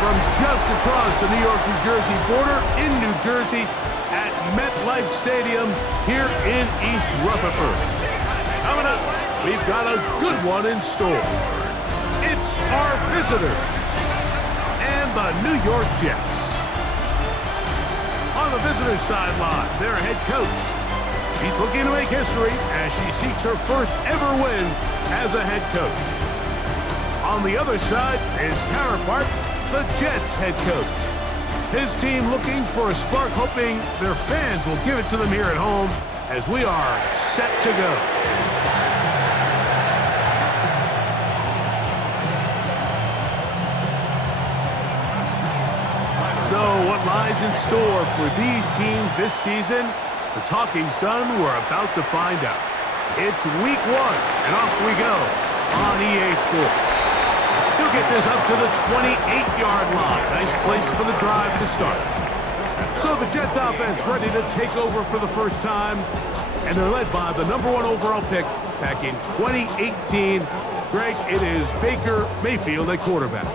from just across the New York-New Jersey border in New Jersey at MetLife Stadium here in East Rutherford. Coming up, we've got a good one in store. It's our visitors and the New York Jets. On the visitors' sideline, their head coach. She's looking to make history as she seeks her first ever win as a head coach. On the other side, his counterpart, the Jets head coach. His team looking for a spark, hoping their fans will give it to them here at home as we are set to go. So what lies in store for these teams this season? The talking's done. We're about to find out. It's week 1, and off we go on EA Sports. He'll get this up to the 28-yard line. Nice place for the drive to start. So the Jets offense ready to take over for the first time, and they're led by the #1 overall pick back in 2018. Greg, it is Baker Mayfield at quarterback.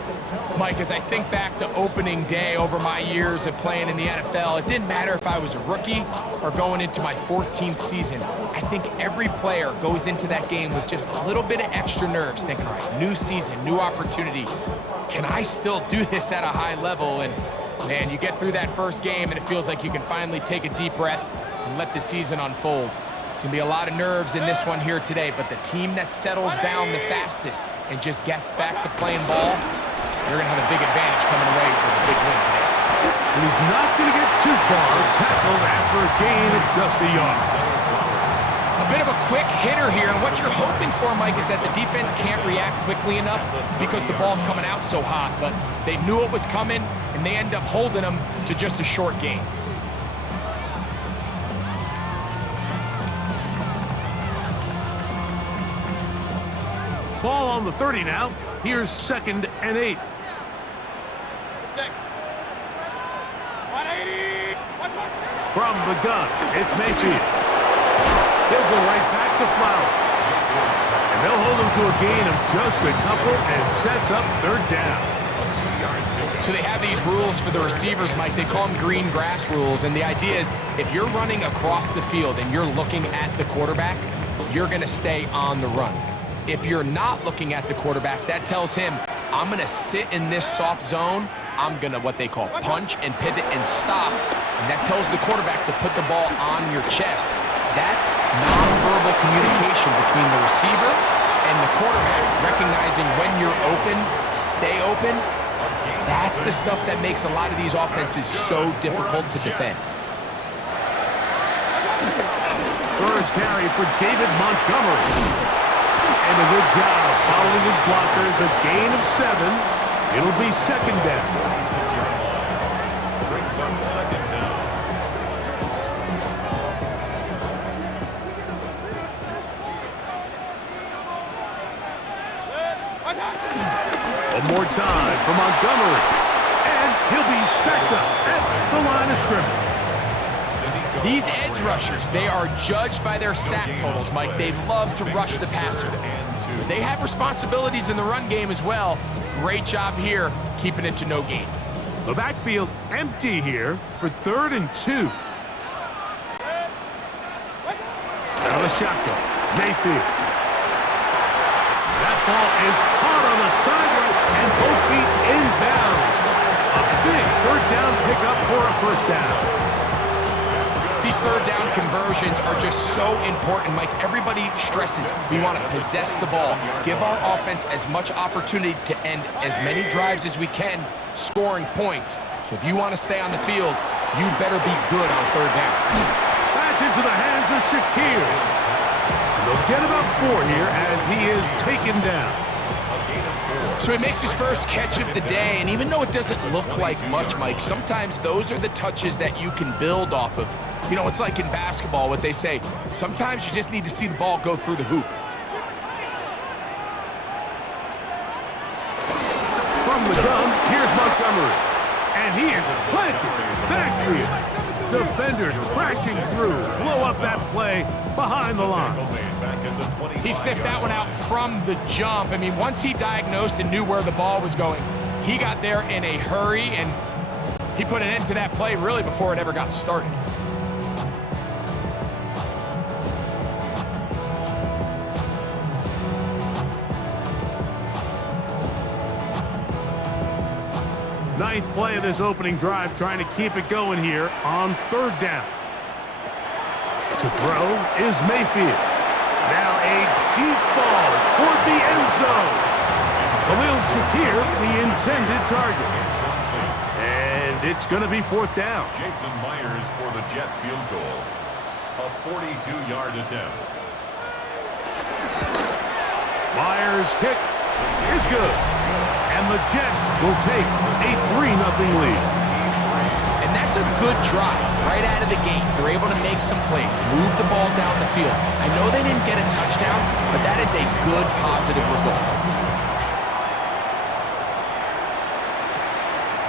Mike, as I think back to opening day over my years of playing in the NFL, it didn't matter if I was a rookie or going into my 14th season. I think every player goes into that game with just a little bit of extra nerves, thinking, all right, new season, new opportunity. Can I still do this at a high level? And, man, you get through that first game, and it feels like you can finally take a deep breath and let the season unfold. It's going to be a lot of nerves in this one here today, but the team that settles down the fastest and just gets back to playing ball, you're going to have a big advantage coming away with a big win today. And he's not going to get too far, tackled after a gain of just a yard. A bit of a quick hitter here, and what you're hoping for, Mike, is that the defense can't react quickly enough because the ball's coming out so hot, but they knew it was coming, and they end up holding them to just a short gain. Ball on the 30 now. Here's 2nd and 8. From the gun, it's Mayfield. They'll go right back to Flowers. And they'll hold him to a gain of just a couple and sets up 3rd down. So they have these rules for the receivers, Mike. They call them green grass rules. And the idea is if you're running across the field and you're looking at the quarterback, you're going to stay on the run. If you're not looking at the quarterback, that tells him, I'm going to sit in this soft zone. I'm going to what they call punch and pivot and stop. And that tells the quarterback to put the ball on your chest. That nonverbal communication between the receiver and the quarterback, recognizing when you're open, stay open, that's the stuff that makes a lot of these offenses so difficult to defend. First carry for David Montgomery. And a good job following his blockers, a gain of 7. It'll be 2nd down. Brings up 2nd down. One more time for Montgomery. And he'll be stacked up at the line of scrimmage. These edge rushers, they are judged by their sack totals, Mike. They love to rush the passer. But they have responsibilities in the run game as well. Great job here, keeping it to no gain. The backfield empty here for 3rd and 2. Now the shotgun, Mayfield. That ball is caught on the sideline and both feet inbounds. A big 3rd down pickup for a 1st down. These 3rd down conversions are just so important, Mike. Everybody stresses we want to possess the ball, give our offense as much opportunity to end as many drives as we can, scoring points. So if you want to stay on the field, you better be good on 3rd down. Back into the hands of Shakir. And they'll get about 4 here as he is taken down. So he makes his first catch of the day, and even though it doesn't look like much, Mike, sometimes those are the touches that you can build off of. You know, it's like in basketball, what they say, sometimes you just need to see the ball go through the hoop. From the gun, here's Montgomery. And he is planted in the backfield. Defenders crashing through, blow up that play behind the line. He sniffed that one out from the jump. I mean, once he diagnosed and knew where the ball was going, He got there in a hurry, and he put an end to that play really before it ever got started. Ninth play of this opening drive, trying to keep it going here on third down. To throw is Mayfield. Now a deep ball toward the end zone. Khalil Shakir, the intended target. And it's going to be fourth down. Jason Myers for the jet field goal. A 42-yard attempt. Myers' kick is good. And the Jets will take a 3-0 lead. And that's a good drive right out of the gate. They're able to make some plays, move the ball down the field. I know they didn't get a touchdown, but that is a good, positive result.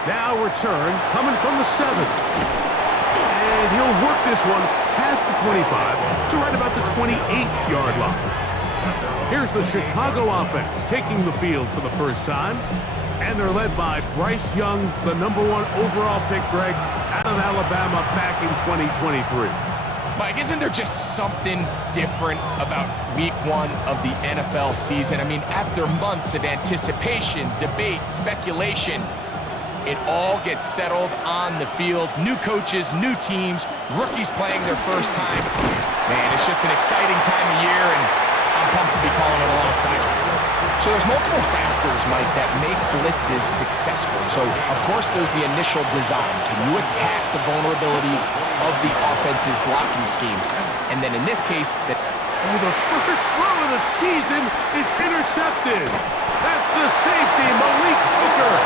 Now return coming from the 7. And he'll work this one past the 25 to right about the 28-yard line. Here's the Chicago offense taking the field for the first time. And they're led by Bryce Young, the #1 overall pick, Greg, out of Alabama back in 2023. Mike, isn't there just something different about week 1 of the NFL season? I mean, after months of anticipation, debate, speculation, it all gets settled on the field. New coaches, new teams, rookies playing their first time. Man, it's just an exciting time of year, and I'm pumped to be calling it alongside you. So there's multiple factors, Mike, that make blitzes successful. So, of course, there's the initial design. Can you attack the vulnerabilities of the offense's blocking scheme? And then in this case, the first throw of the season is intercepted. That's the safety, Malik Hooker.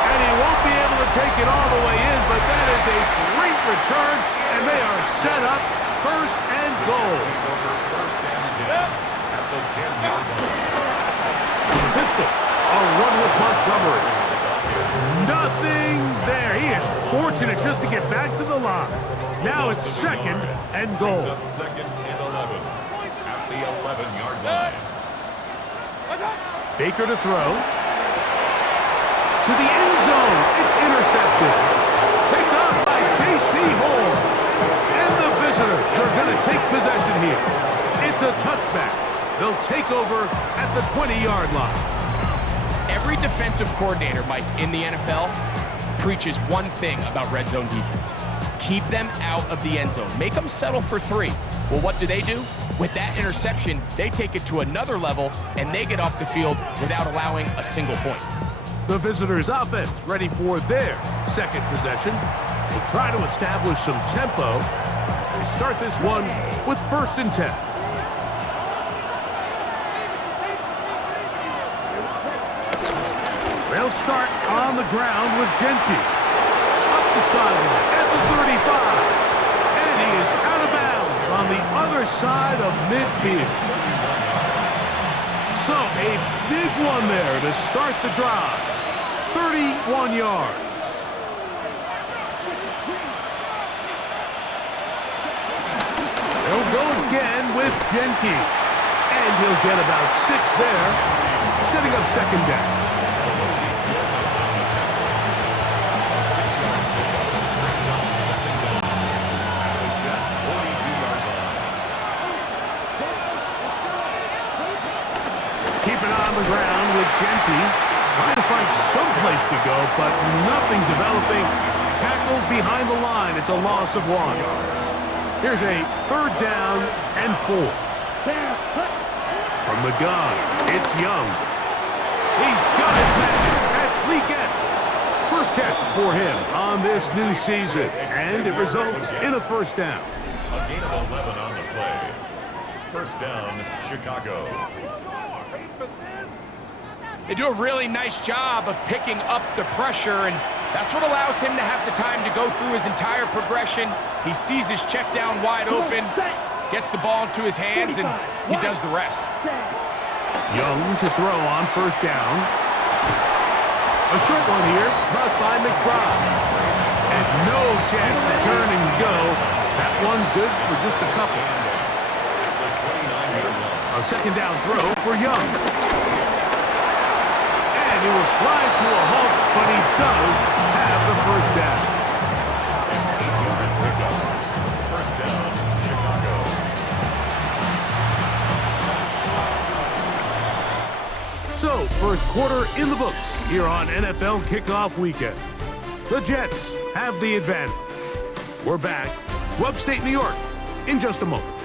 And he won't be able to take it all the way in, but that is a great return, and they are set up first and goal. Pistol, a run with Montgomery. Nothing there. He is fortunate just to get back to the line. Now it's second and goal. Second and 11 at the 11-yard line. Baker to throw. To the end zone. It's intercepted. Picked up by J.C. Horn. And the visitors are going to take possession here. It's a touchback. They'll take over at the 20-yard line. Every defensive coordinator, Mike, in the NFL preaches one thing about red zone defense. Keep them out of the end zone. Make them settle for 3. Well, what do? With that interception, they take it to another level, and they get off the field without allowing a single point. The visitors' offense ready for their second possession. They'll try to establish some tempo as they start this one with 1st and 10. They'll start on the ground with Genty. Up the sideline at the 35. And he is out of bounds on the other side of midfield. So a big one there to start the drive. 31 yards. They'll go again with Genty. And he'll get about 6 there, setting up second down. On the ground with Genty, trying to find some place to go, but nothing developing. Tackles behind the line. It's a loss of 1. Here's a 3rd down and 4. From the gun, it's Young. He's got his man. That's Leakett. First catch for him on this new season, and it results in a 1st down. A gain of 11 on the play. 1st down, Chicago. They do a really nice job of picking up the pressure, and that's what allows him to have the time to go through his entire progression. He sees his check down wide open, gets the ball into his hands, and he does the rest. Young to throw on 1st down. A short one here, caught by McBride. And no chance to turn and go. That one good for just a couple. A 2nd down throw for Young. And he will slide to a halt but he does have the first down. First down, Chicago. So, first quarter in the books here on NFL Kickoff Weekend. The Jets have the advantage. We're back to upstate New York in just a moment.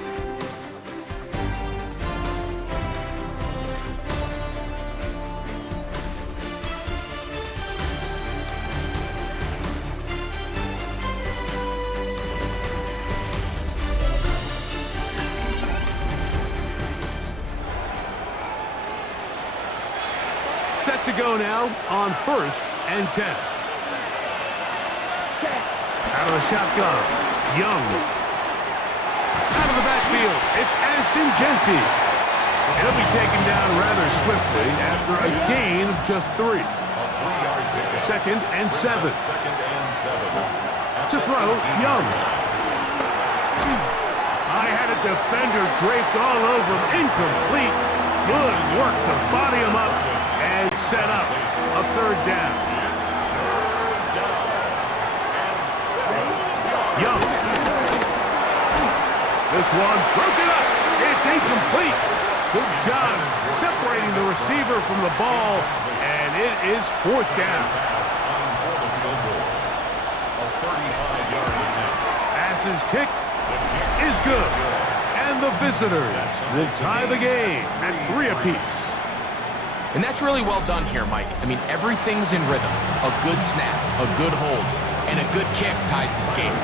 Set to go now on 1st and 10. Out of the shotgun, Young. Out of the backfield, it's Ashton Genty. He'll be taken down rather swiftly after a gain of just 3. Second and 7. To throw, Young. I had a defender draped all over him. Incomplete. Good work to body him up and set up a 3rd down. Young. This one broken up. It's incomplete. Good job separating the receiver from the ball, and it is 4th down. Pass's kick is good, and the visitors will tie the game at 3 apiece. And that's really well done here, Mike. I mean, everything's in rhythm. A good snap, a good hold, and a good kick ties this game.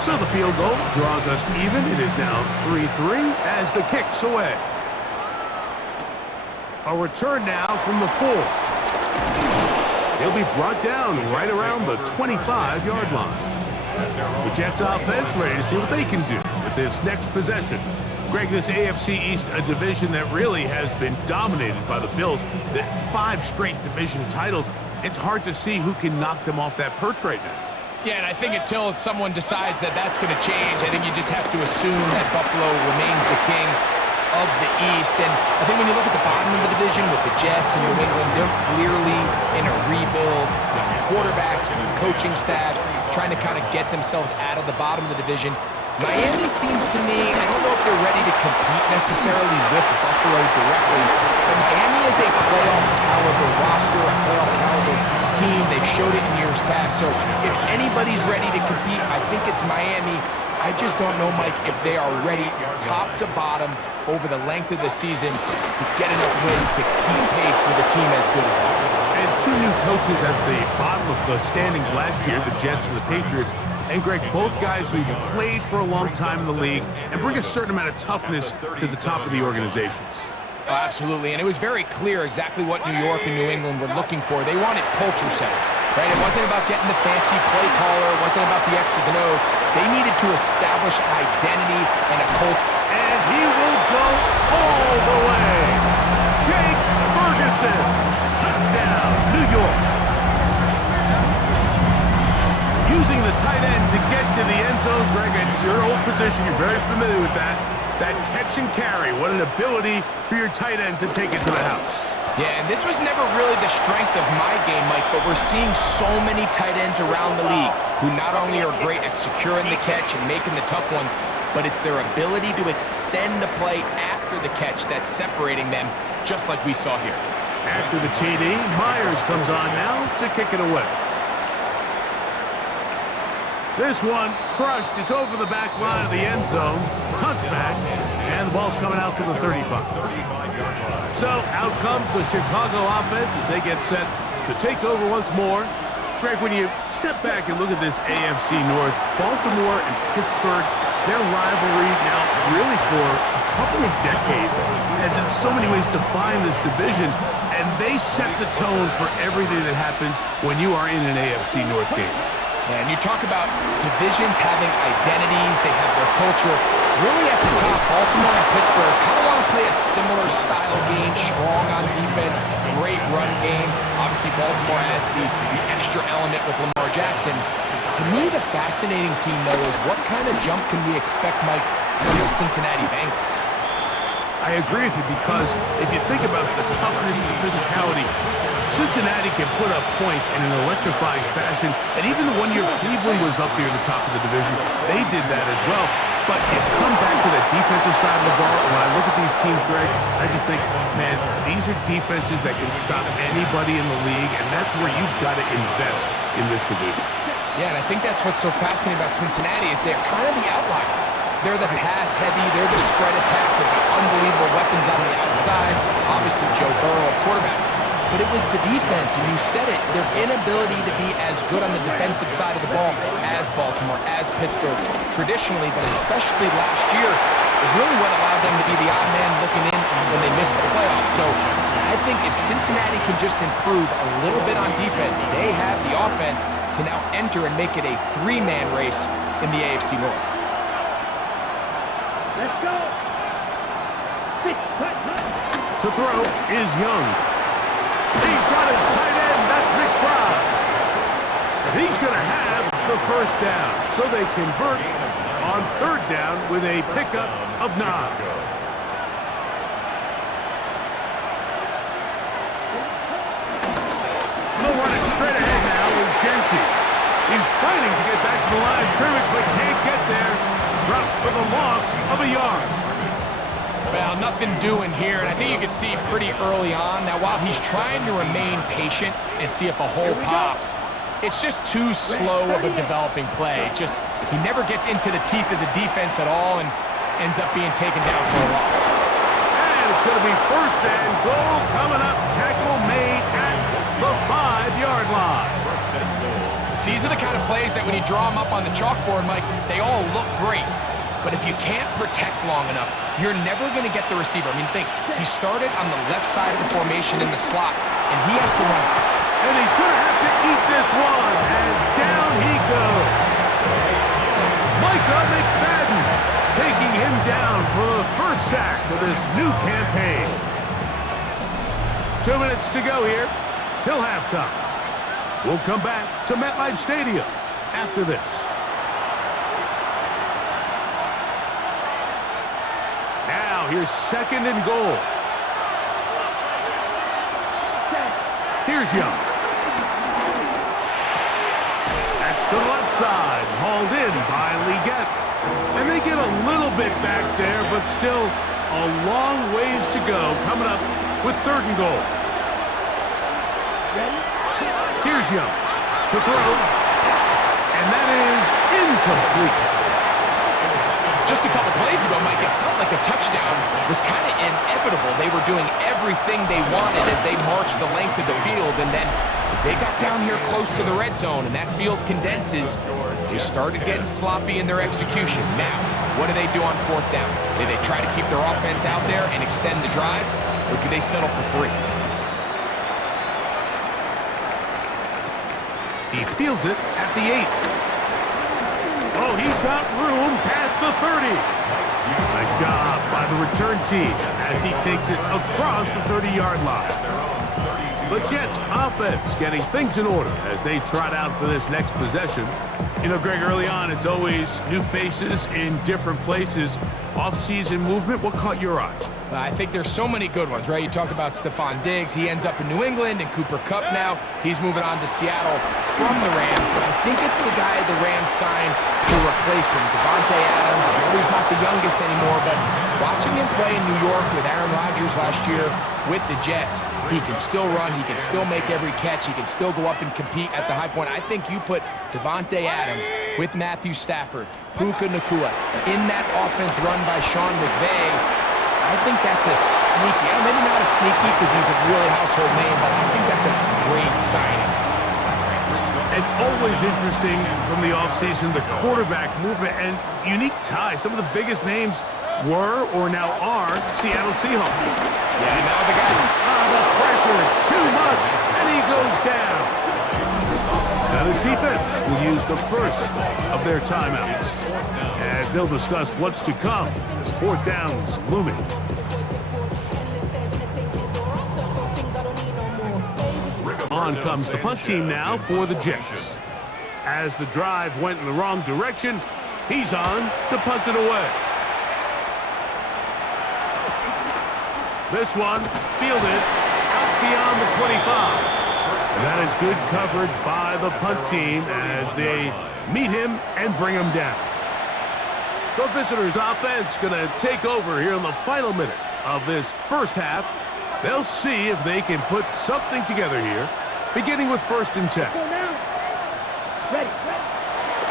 So the field goal draws us even. It is now 3-3 as the kick's away. A return now from the 4. He'll be brought down right around the 25-yard line. The Jets offense ready to see what they can do with this next possession. Greg, this AFC East, a division that really has been dominated by the Bills. The 5 straight division titles. It's hard to see who can knock them off that perch right now. Yeah, and I think until someone decides that that's going to change, I think you just have to assume that Buffalo remains the king of the East. And I think when you look at the bottom of the division with the Jets and New England, they're clearly in a rebuild. Young quarterbacks, new coaching staffs, trying to kind of get themselves out of the bottom of the division. Miami seems to me, I don't know if they're ready to compete necessarily with Buffalo directly, but Miami is a playoff caliber roster, a playoff caliber team. They've showed it in years past. So if anybody's ready to compete, I think it's Miami. I just don't know, Mike, if they are ready top to bottom over the length of the season to get enough wins to keep pace with a team as good as Buffalo. And 2 new coaches at the bottom of the standings last year, the Jets and the Patriots. And Greg, both guys who played for a long time in the league and bring a certain amount of toughness to the top of the organizations. Oh, absolutely, and it was very clear exactly what New York and New England were looking for. They wanted culture setters, right? It wasn't about getting the fancy play caller. It wasn't about the X's and O's. They needed to establish an identity and a culture. And he will go all the way. Jake Ferguson, touchdown, New York. Using the tight end to get to the end zone, Greg, it's your old position. You're very familiar with that. That catch and carry, what an ability for your tight end to take it to the house. Yeah, and this was never really the strength of my game, Mike, but we're seeing so many tight ends around the league who not only are great at securing the catch and making the tough ones, but it's their ability to extend the play after the catch that's separating them, just like we saw here. After the TD, Myers comes on now to kick it away. This one crushed. It's over the back line of the end zone. Touchback. And the ball's coming out to the 35. So out comes the Chicago offense as they get set to take over once more. Greg, when you step back and look at this AFC North, Baltimore and Pittsburgh, their rivalry now really for a couple of decades has in so many ways defined this division. And they set the tone for everything that happens when you are in an AFC North game. And you talk about divisions having identities, they have their culture. Really at the top, Baltimore and Pittsburgh kind of want to play a similar style game, strong on defense, great run game. Obviously, Baltimore adds the extra element with Lamar Jackson. To me, the fascinating team, though, is what kind of jump can we expect, Mike, from the Cincinnati Bengals? I agree with you because if you think about the toughness and the physicality, Cincinnati can put up points in an electrifying fashion, and even the one year Cleveland was up near the top of the division, they did that as well. But you come back to that defensive side of the ball, and when I look at these teams, Greg, I just think, man, these are defenses that can stop anybody in the league, and that's where you've got to invest in this division. Yeah, and I think that's what's so fascinating about Cincinnati is they're kind of the outlier. They're the pass heavy, they're the spread attack, they've got unbelievable weapons on the outside. Obviously, Joe Burrow, quarterback. But it was the defense, and you said it, their inability to be as good on the defensive side of the ball as Baltimore, as Pittsburgh, traditionally, but especially last year, is really what allowed them to be the odd man looking in when they missed the playoffs. So I think if Cincinnati can just improve a little bit on defense, they have the offense to now enter and make it a three-man race in the AFC North. Let's go. To throw is Young. He's got his tight end. That's McBride. And he's going to have the first down. So they convert on third down with a pickup of 9. They'll run it straight ahead now with Genty. He's fighting to get back to the line of scrimmage, but can't get there. Drops for the loss of a yard. Well, nothing doing here, and I think you can see pretty early on. Now, while he's trying to remain patient and see if a hole pops, it's just too slow of a developing play. He never gets into the teeth of the defense at all and ends up being taken down for a loss. And it's going to be first and goal coming up. Tackle made at the 5-yard line. These are the kind of plays that when you draw them up on the chalkboard, Mike, they all look great. But if you can't protect long enough, you're never going to get the receiver. I mean, think, he started on the left side of the formation in the slot, and he has to run. And he's going to have to eat this one, as down he goes. Micah McFadden taking him down for the first sack of this new campaign. 2 minutes to go here till halftime. We'll come back to MetLife Stadium after this. Now here's second and goal. Here's Young. That's the left side, hauled in by Leggett. And they get a little bit back there, but still a long ways to go coming up with third and goal. Here's Young to throw, and that is incomplete. Just a couple plays ago, Mike, it felt like a touchdown was kind of inevitable. They were doing everything they wanted as they marched the length of the field, and then as they got down here close to the red zone and that field condenses, they started getting sloppy in their execution. Now, what do they do on fourth down? Do they try to keep their offense out there and extend the drive, or do they settle for 3? He fields it at the 8. Oh, he's got room past the 30. Nice job by the return team as he takes it across the 30-yard line. The Jets offense getting things in order as they trot out for this next possession. You know, Greg, early on, it's always new faces in different places. Off-season movement, what caught your eye? I think there's so many good ones, right? You talk about Stephon Diggs. He ends up in New England, and Cooper Kupp now. He's moving on to Seattle from the Rams, but I think it's the guy the Rams signed to replace him, Davante Adams. I know he's not the youngest anymore, but watching him play in New York with Aaron Rodgers last year with the Jets, he can still run, he can still make every catch, he can still go up and compete at the high point. I think you put Davante Adams with Matthew Stafford, Puka Nacua, in that offense run by Sean McVay. I think that's a sneaky, maybe not a sneaky because he's a really household name, but I think that's a great signing. And always interesting from the offseason, the quarterback movement and unique ties. Some of the biggest names were or now are Seattle Seahawks. Yeah, now the guy. The pressure, too much, and he goes down. Now this defense will use the first of their timeouts as they'll discuss what's to come as fourth down's looming. On comes the punt team now for the Jets. As the drive went in the wrong direction, he's on to punt it away. This one fielded out beyond the 25. And that is good coverage by the punt team as they meet him and bring him down. The visitors' offense going to take over here in the final minute of this first half. They'll see if they can put something together here, beginning with 1st and 10.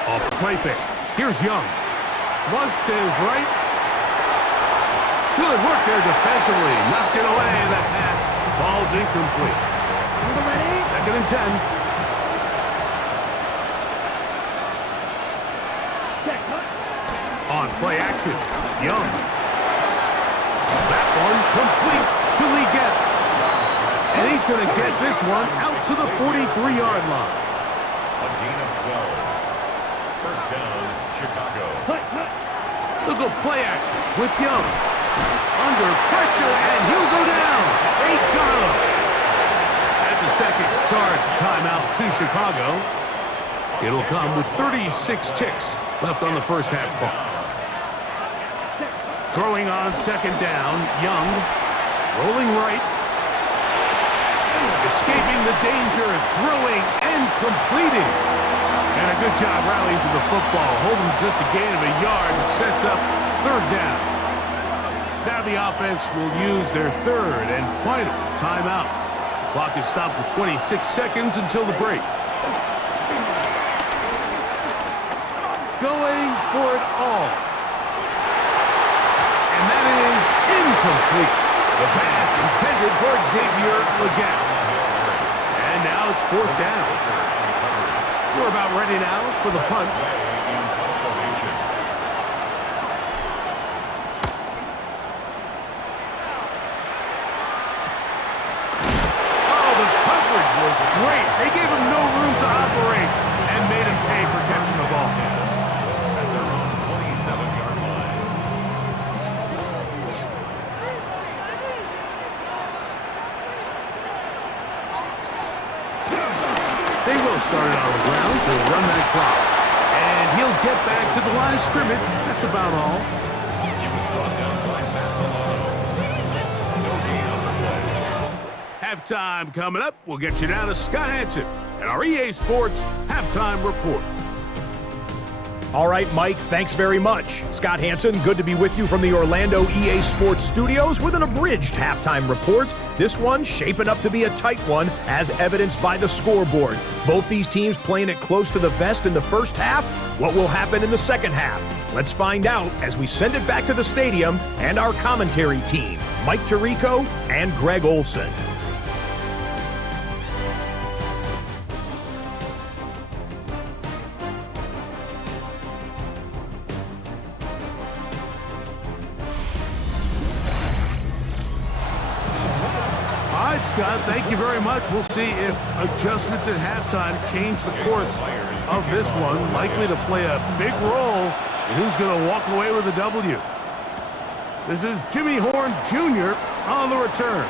Off the play fake. Here's Young. Flush to his right. Good work there defensively. Knocked it away. That pass falls incomplete. 2nd and 10. On play action. Young. That one complete to Leggett. And he's going to get this one out to the 43-yard line. A gain of 12. First down, Chicago. Look at play action with Young. Under pressure, and he'll go down. They got him. That's a second charge timeout to Chicago. It'll come with 36 ticks left on the first half clock. Throwing on 2nd down, Young. Rolling right. Escaping the danger, throwing and completing. And a good job rallying to the football. Holding just a gain of a yard and sets up 3rd down. Now the offense will use their 3rd and final timeout. The clock is stopped with 26 seconds until the break. Going for it all. And that is incomplete. The pass intended for Xavier Leggett. And now it's 4th down. We're about ready now for the punt. Oh, the coverage was great. They gave him no room to operate and made him pay for catching the ball. At their own 27-yard line. They will start it on the ground to run that clock. And he'll get back to the line of scrimmage. That's about all. He was brought down by Matt Milano. No gain on the play. Halftime coming up. We'll get you down to Scott Hansen and our EA Sports Halftime Report. All right, Mike, thanks very much. Scott Hansen, good to be with you from the Orlando EA Sports Studios with an abridged halftime report. This one shaping up to be a tight one, as evidenced by the scoreboard. Both these teams playing it close to the vest in the first half. What will happen in the second half? Let's find out as we send it back to the stadium and our commentary team, Mike Tirico and Greg Olson. Scott, thank you very much. We'll see if adjustments at halftime change the course of this one. Likely to play a big role in who's going to walk away with a W. This is Jimmy Horn Jr. on the return.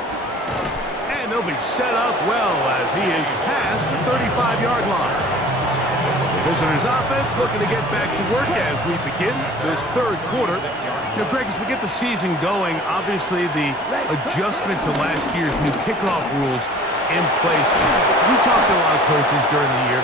And they'll be set up well as he is past the 35-yard line. The visitors' offense looking to get back to work as we begin this 3rd quarter. You know, Greg, as we get the season going, obviously the adjustment to last year's new kickoff rules in place. We talked to a lot of coaches during the year.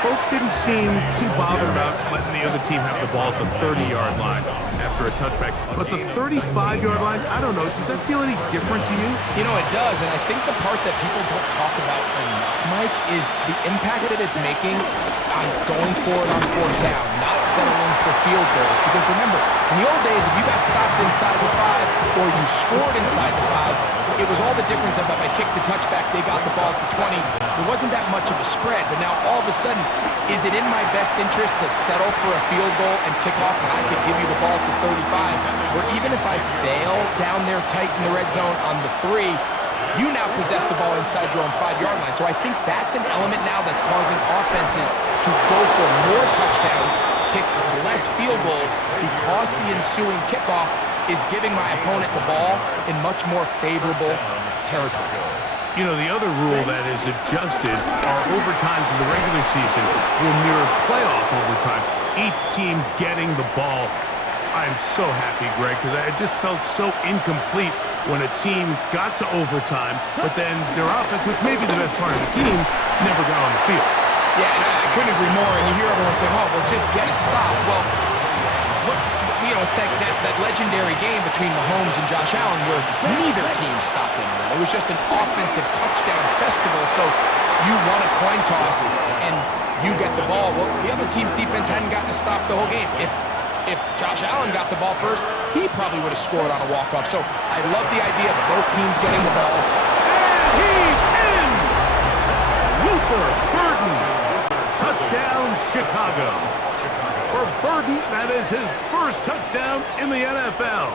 Folks didn't seem too bothered about letting the other team have the ball at the 30-yard line after a touchback. But the 35-yard line, I don't know, does that feel any different to you? You know, it does, and I think the part that people don't talk about enough, Mike, is the impact that it's making on going for it on 4th down, not settling for field goals. Because remember, in the old days, if you got stopped inside the 5 or you scored inside the 5, it was all the difference of if I kicked a touchback, they got the ball at the 20. There wasn't that much of a spread, but now all of a sudden, is it in my best interest to settle for a field goal and kick off when I could give you the ball at the 35? Or even if I fail down there tight in the red zone on the 3, you now possess the ball inside your own 5-yard line. So I think that's an element now that's causing offenses to go for more touchdowns, kick less field goals, because the ensuing kickoff is giving my opponent the ball in much more favorable territory. You know, the other rule that is adjusted are overtimes in the regular season will mirror playoff overtime. Each team getting the ball I'm so happy, Greg, because I just felt so incomplete when a team got to overtime, but then their offense, which may be the best part of the team, never got on the field. Yeah, and I couldn't agree more. And you hear everyone saying, oh, well, just get a stop. Well, it's that legendary game between Mahomes and Josh Allen where neither team stopped anyone. It was just an offensive touchdown festival. So you won a coin toss and you get the ball. Well, the other team's defense hadn't gotten to stop the whole game. If Josh Allen got the ball first, he probably would have scored on a walk-off. So I love the idea of both teams getting the ball. And he's in! Luther Burden. Touchdown, Chicago. For Burden, that is his first touchdown in the NFL.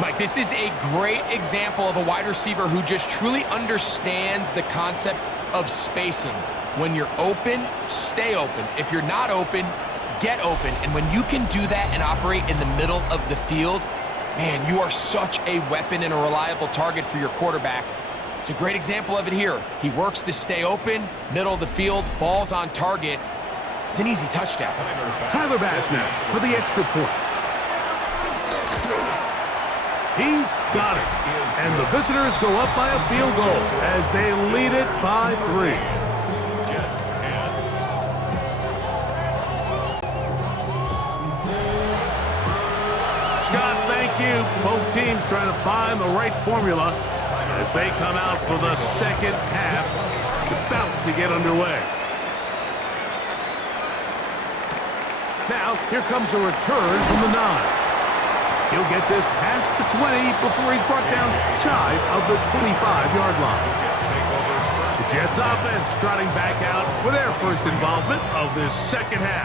Mike, this is a great example of a wide receiver who just truly understands the concept of spacing. When you're open, stay open. If you're not open, get open. And when you can do that and operate in the middle of the field, man, you are such a weapon and a reliable target for your quarterback. It's a great example of it here. He works to stay open, middle of the field, ball's on target. It's an easy touchdown. Tyler Bass now for the extra point. He's got it. And the visitors go up by a field goal as they lead it by 3. Jets 10. Scott, thank you. Both teams trying to find the right formula as they come out for the second half. It's about to get underway. Now, here comes a return from the 9. He'll get this past the 20 before he's brought down shy of the 25-yard line. The Jets offense trotting back out for their first involvement of this second half.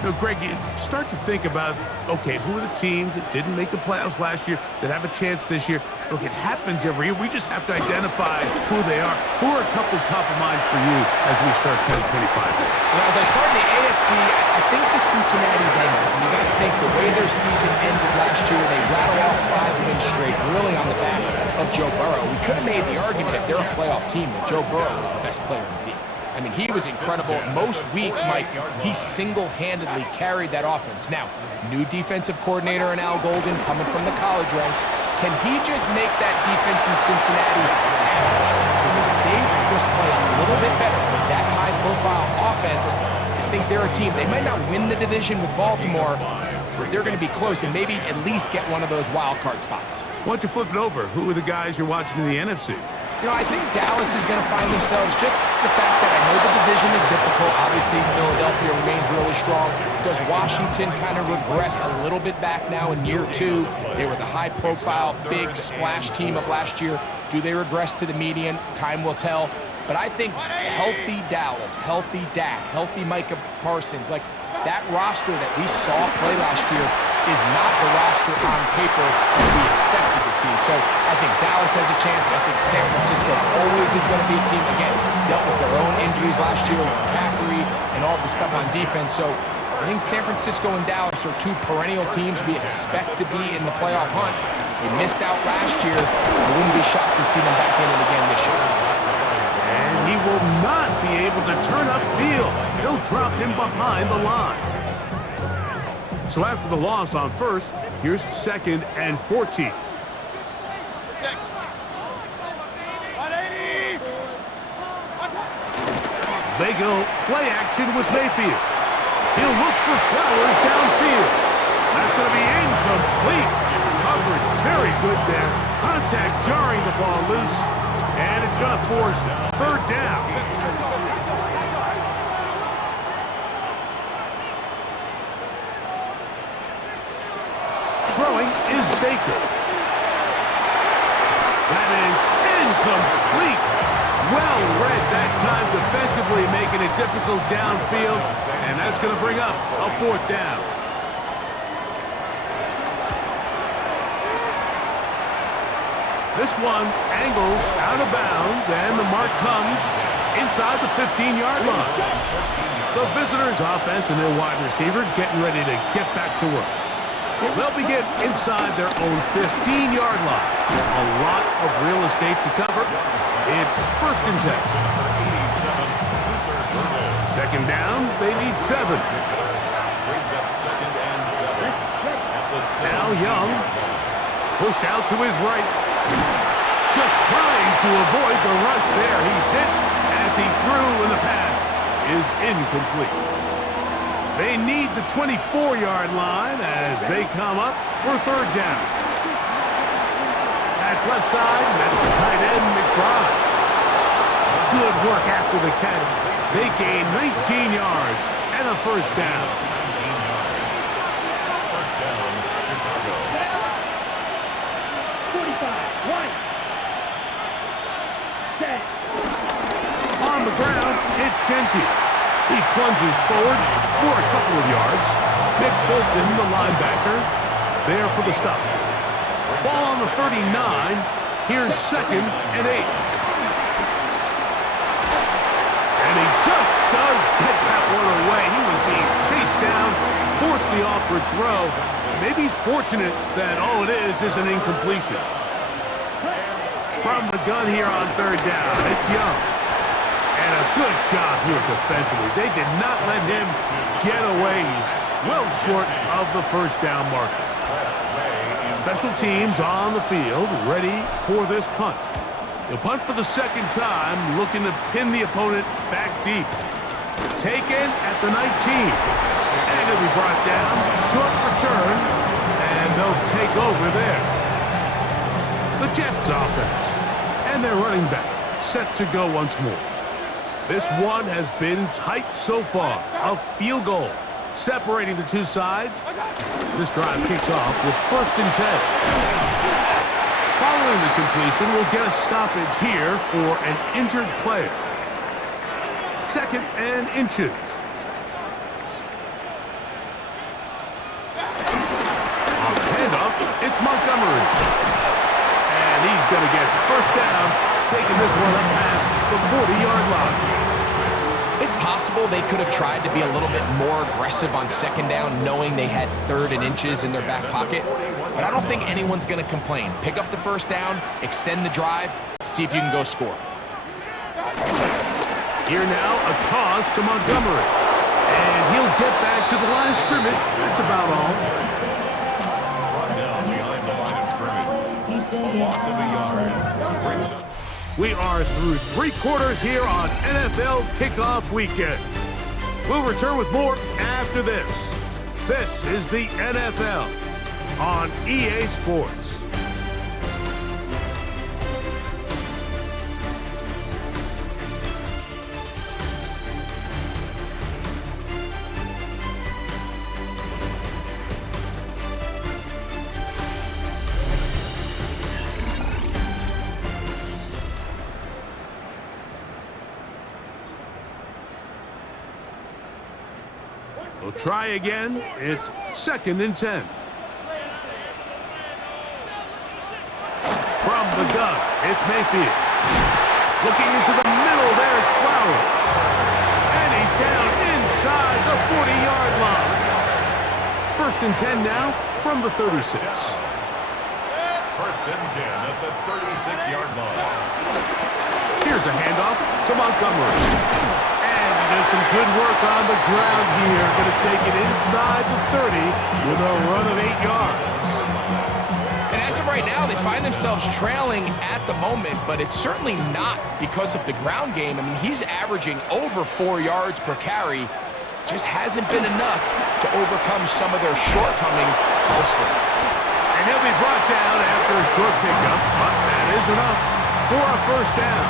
Now, Greg, you start to think about, okay, who are the teams that didn't make the playoffs last year that have a chance this year? Look, it happens every year. We just have to identify who they are. Who are a couple top of mind for you as we start 2025? Well, as I start in the AFC, I think the Cincinnati Bengals. And you got to think the way their season ended last year, they rattle off 5 wins straight, really on the back of Joe Burrow. We could have made the argument if they're a playoff team that Joe Burrow was the best player in the league. I mean, he was incredible. Most weeks, Mike, he single-handedly carried that offense. Now, new defensive coordinator in Al Golden coming from the college ranks. Can he just make that defense in Cincinnati happen? Because if they just play a little bit better with that high-profile offense, I think they're a team. They might not win the division with Baltimore, but they're going to be close and maybe at least get one of those wild card spots. Why don't you flip it over? Who are the guys you're watching in the NFC? You know, I think Dallas is going to find themselves just the fact that I know the division is difficult. Obviously, Philadelphia remains really strong. Does Washington kind of regress a little bit back now in year 2? They were the high-profile, big splash team of last year. Do they regress to the median? Time will tell. But I think healthy Dallas, healthy Dak, healthy Micah Parsons, like that roster that we saw play last year is not the roster on paper that we expected to see. So I think Dallas has a chance. I think San Francisco always is going to be a team, again, dealt with their own injuries last year with McCaffrey and all the stuff on defense. So I think San Francisco and Dallas are 2 perennial teams we expect to be in the playoff hunt. They missed out last year. I wouldn't be shocked to see them back in it again this year. And he will not be able to turn upfield. He'll drop him behind the line. So after the loss on first, here's 2nd and 14. They go play action with Mayfield. He'll look for Flowers downfield. That's going to be incomplete. Coverage very good there. Contact jarring the ball loose. And it's going to force 3rd down. Throwing is Baker. That is incomplete. Well read that time defensively, making it difficult downfield, and that's going to bring up a 4th down. This one angles out of bounds, and the mark comes inside the 15-yard line. The visitors' offense and their wide receiver getting ready to get back to work. They'll begin inside their own 15-yard line. A lot of real estate to cover. It's 1st and 10. 2nd down, they need 7. Second and 7. At the Now 17. Young, pushed out to his right. Just trying to avoid the rush there. He's hit as he threw, and the pass is incomplete. They need the 24-yard line as they come up for third down. At left side, that's the tight end, McBride. Good work after the catch. They gain 19 yards and a first down. 19 yards. First down, Chicago. 45, right. Set. On the ground, it's Genty. He plunges forward for a couple of yards. Nick Bolton, the linebacker, there for the stop. Ball on the 39. Here's second and 8. And he just does get that one away. He was being chased down, forced the awkward throw. Maybe he's fortunate that all it is an incompletion. From the gun here on third down, it's Young. And a good job here defensively. They did not let him get away. He's well short of the first down marker. Special teams on the field, ready for this punt. He'll punt for the second time, looking to pin the opponent back deep. Taken at the 19. And it'll be brought down. Short return. And they'll take over there. The Jets offense. And their running back set to go once more. This one has been tight so far. A field goal separating the two sides. This drive kicks off with first and 10. Following the completion, we'll get a stoppage here for an injured player. Second and inches. On the handoff, it's Montgomery. And he's going to get first down, taking this one up past the 40-yard line. It's possible they could have tried to be a little bit more aggressive on second down, knowing they had third and inches in their back pocket. But I don't think anyone's going to complain. Pick up the first down, extend the drive, see if you can go score. Here now, a toss to Montgomery. And he'll get back to the line of scrimmage. That's about all. Brought down behind the line of scrimmage. Loss of a yard. Brings up. We are through 3 quarters here on NFL Kickoff Weekend. We'll return with more after this. This is the NFL on EA Sports. We'll try again. It's second and 10. From the gun, it's Mayfield. Looking into the middle, there's Flowers. And he's down inside the 40-yard line. First and 10 now from the 36. First and 10 at the 36-yard line. Here's a handoff to Montgomery. And he does some good work on the ground here. Going to take it inside the 30 with a run of 8 yards. And as of right now, they find themselves trailing at the moment, but it's certainly not because of the ground game. I mean, he's averaging over 4 yards per carry. Just hasn't been enough to overcome some of their shortcomings elsewhere. And he'll be brought down after a short pickup, but that is enough for a first down.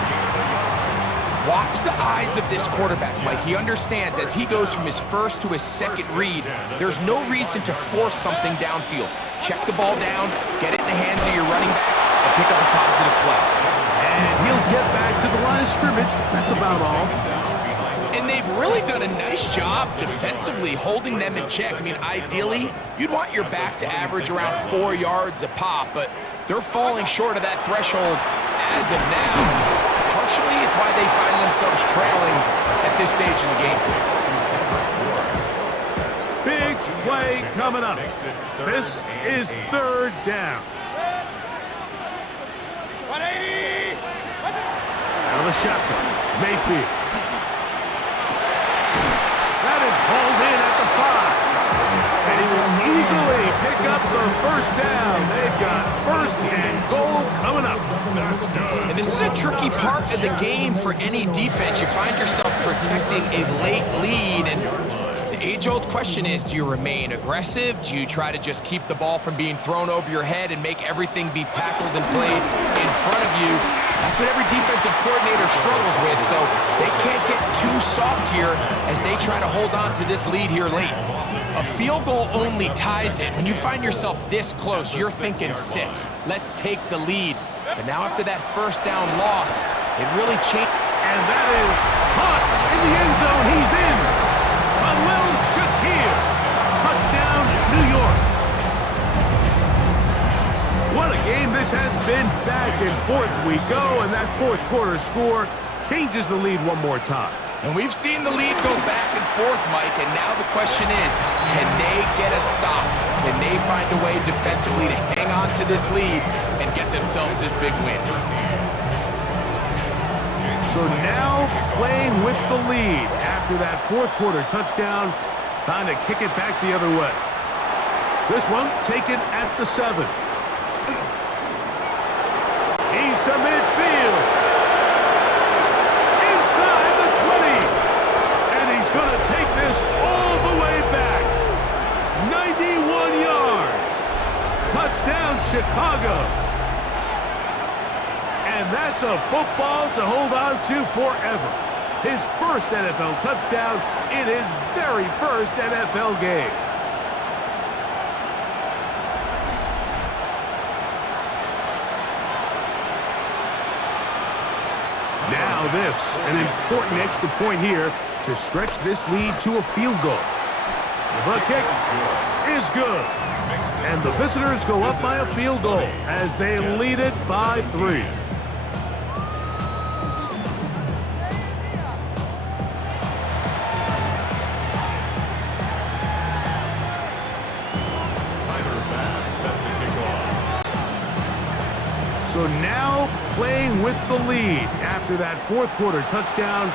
Watch the eyes of this quarterback, Mike. He understands as he goes from his first to his second read, there's no reason to force something downfield. Check the ball down, get it in the hands of your running back, and pick up a positive play. And he'll get back to the line of scrimmage. That's about all. And they've really done a nice job defensively holding them in check. I mean, ideally, you'd want your back to average around 4 yards a pop, but they're falling short of that threshold as of now. Partially, it's why they find themselves trailing at this stage in the game. Big play coming up. This is third down. 180! Out of the shotgun, Mayfield. That is hauled in at the 5. pick up the first down. They've got first and goal coming up. That's good. And this is a tricky part of the game for any defense. You find yourself protecting a late lead, and the age-old question is, do you remain aggressive? Do you try to just keep the ball from being thrown over your head and make everything be tackled and played in front of you? That's what every defensive coordinator struggles with, so they can't get too soft here as they try to hold on to this lead here late. A field goal only ties it. When you find yourself this close, you're thinking 6. Let's take the lead. But now after that first down loss, it really changed. And that is caught in the end zone. He's in. Khalil Shakir. Touchdown, New York. What a game this has been. Back and forth we go, and that fourth quarter score changes the lead one more time. And we've seen the lead go back and forth, Mike, and now the question is, can they get a stop? Can they find a way defensively to hang on to this lead and get themselves this big win? So now playing with the lead after that fourth quarter touchdown, time to kick it back the other way. This one taken at the 7. He's to midfield. Inside the 20. And he's going to take this all the way back. 91 yards. Touchdown, Chicago. And that's a football to hold on to forever. His first NFL touchdown in his very first NFL game. Now this, an important extra point here to stretch this lead to a field goal. The kick is good. And the visitors go up by a field goal as they lead it by 3. So now playing with the lead after that fourth quarter touchdown,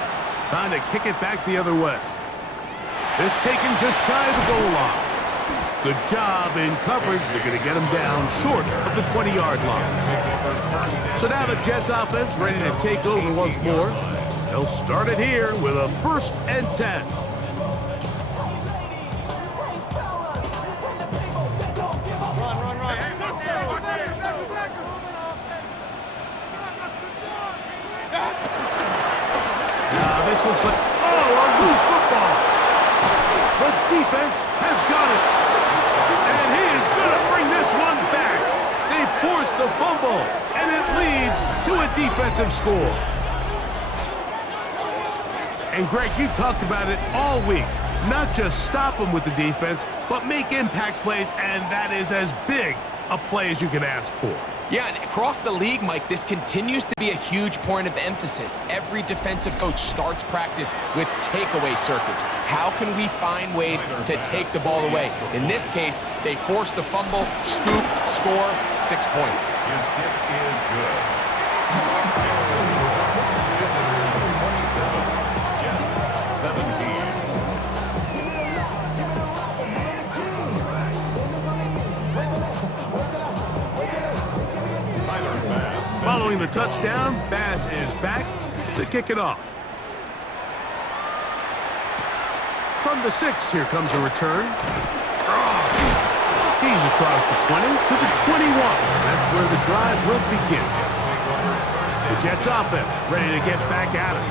time to kick it back the other way. This taken just shy of the goal line. Good job in coverage. They're going to get him down short of the 20-yard line. So now the Jets offense ready to take over once more. They'll start it here with a 1st and 10. This looks like, a loose football. The defense has got it. And he is going to bring this one back. They force the fumble, and it leads to a defensive score. And Greg, you talked about it all week. Not just stop them with the defense, but make impact plays, and that is as big a play as you can ask for. Yeah, and across the league, Mike, this continues to be a huge point of emphasis. Every defensive coach starts practice with takeaway circuits. How can we find ways to take the ball away? In this case, they force the fumble, scoop, score, 6 points. His kick is good. Next to score. Visitors 27, Jets 17. Following the touchdown, Bass is back to kick it off. From the 6, here comes a return. He's across the 20 to the 21. That's where the drive will begin. The Jets offense ready to get back at it.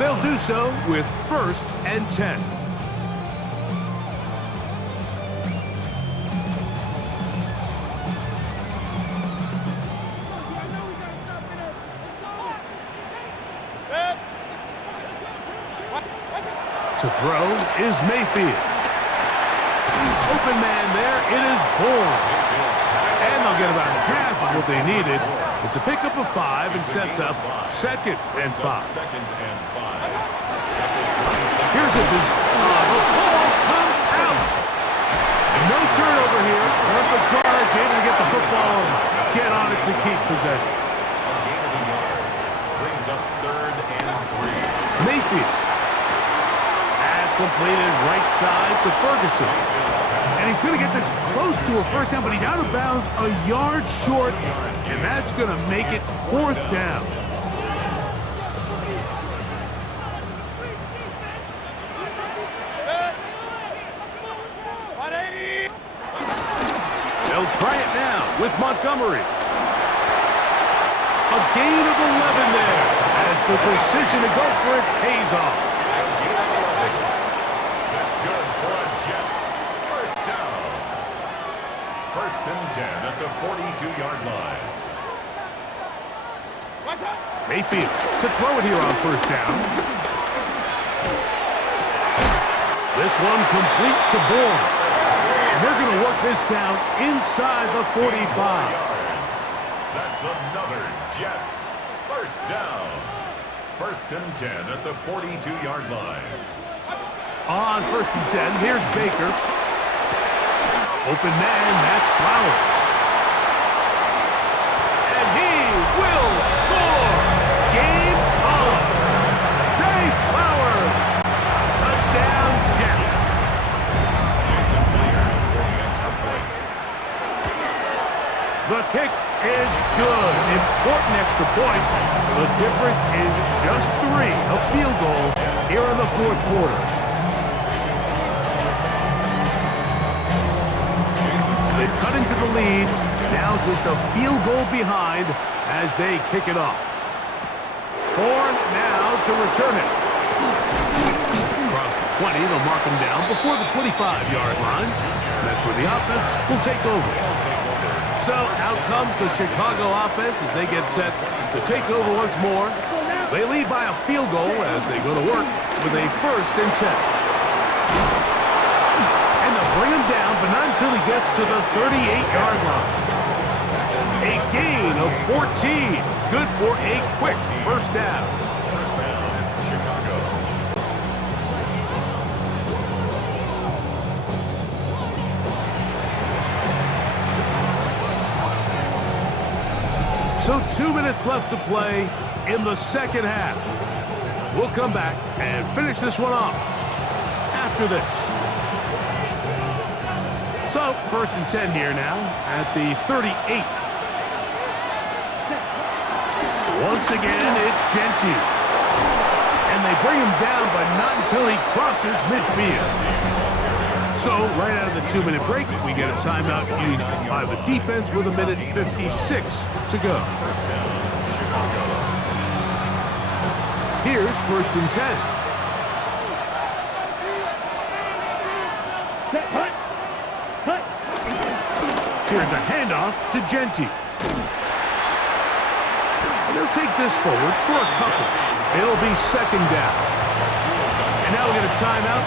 They'll do so with 1st and 10. To throw is Mayfield. Open man there, it is Bourne. And they'll get about half of what they needed. It's a pickup of 5 and sets up 2nd and 5. Here's a the ball comes out. No turnover here. One of the guards able to get the football and get on it to keep possession. A gain of a yard. Brings up 3rd and 3. Mayfield. Completed right side to Ferguson. And he's going to get this close to a first down, but he's out of bounds a yard short, and that's going to make it fourth down. They'll try it now with Montgomery. A gain of 11 there as the decision to go for it pays off. That's good for the Jets. First down. First and 10 at the 42-yard line. Mayfield to throw it here on first down. This one complete to Bourne. And they're going to work this down inside the 45. That's another Jets. First down. First and 10 at the 42-yard line. On first and 10, here's Baker. Open man, that's Flowers. And he will score! Game on! Jay Flowers! Touchdown, Jets! Jason Williams for the extra point. The kick is good. Important extra point. The difference is just 3. A field goal here in the fourth quarter. So they've cut into the lead. Now just a field goal behind as they kick it off. Horn now to return it. Across the 20, they'll mark him down before the 25-yard line. And that's where the offense will take over. So out comes the Chicago offense as they get set to take over once more. They lead by a field goal as they go to work with a first and 10. And they'll bring him down, but not until he gets to the 38-yard line. A gain of 14. Good for a quick first down. First down, Chicago. So 2 minutes left to play in the second half. We'll come back and finish this one off after this. So first and 10 here now at the 38. Once again, it's Genty. And they bring him down, but not until he crosses midfield. So, right out of the 2-minute break, we get a timeout used by the defense with 1:56 to go. Here's first and 10. Here's a handoff to Genty. And they'll take this forward for a couple. It'll be second down. And now we get a timeout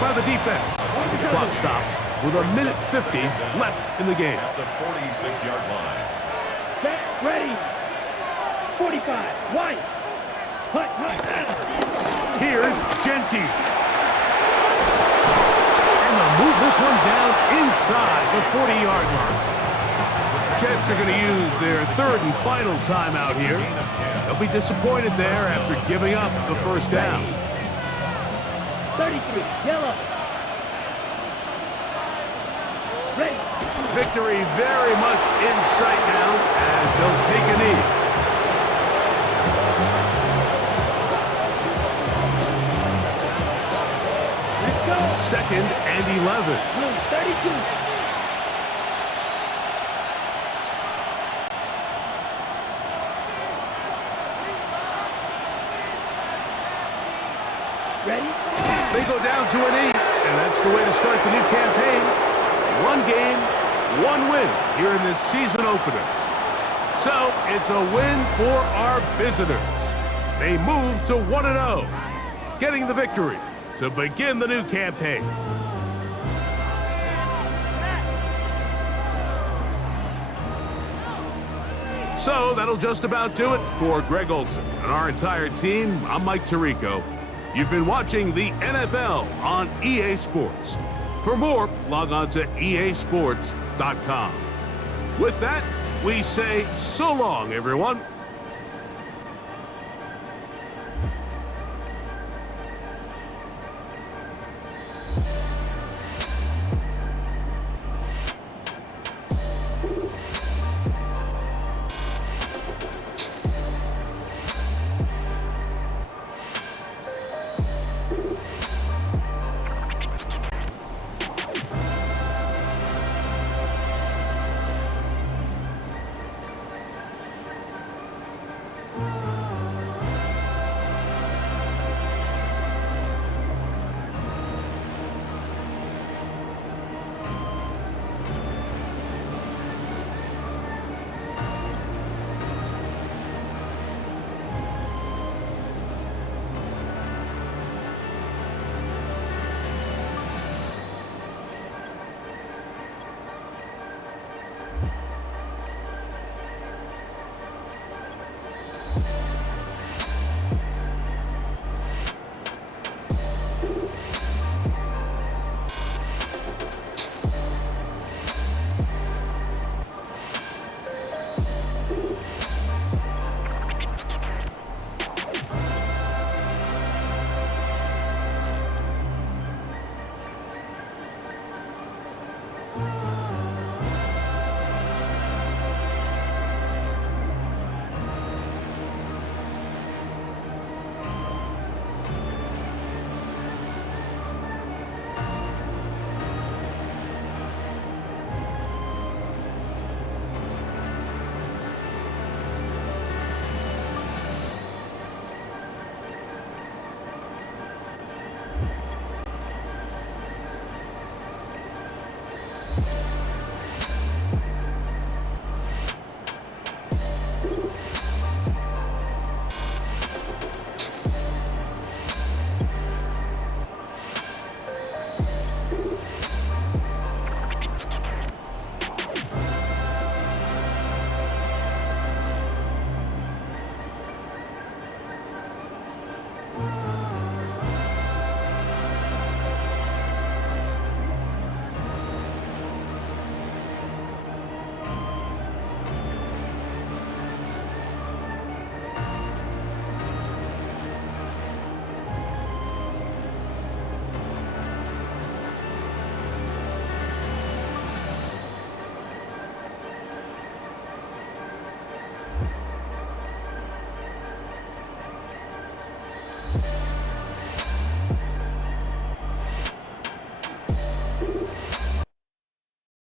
by the defense. The clock stops with 1:50 left in the game. At the 46-yard line. Set, ready. 45, white. Hut, hut. Here's Genty. And they'll move this one down inside the 40-yard line. Jets are going to use their third and final timeout here. They'll be disappointed there after giving up the first down. 33, yellow. Ready. Victory very much in sight now as they'll take a knee. Let's go. Second and 11. 32. Ready? They go down to a knee, and that's the way to start the new campaign. One game, one win here in this season opener. So it's a win for our visitors. They move to 1-0, getting the victory to begin the new campaign. So that'll just about do it for Greg Olson and our entire team. I'm Mike Tirico. You've been watching the NFL on EA Sports. For more, log on to easports.com. With that, we say so long, everyone.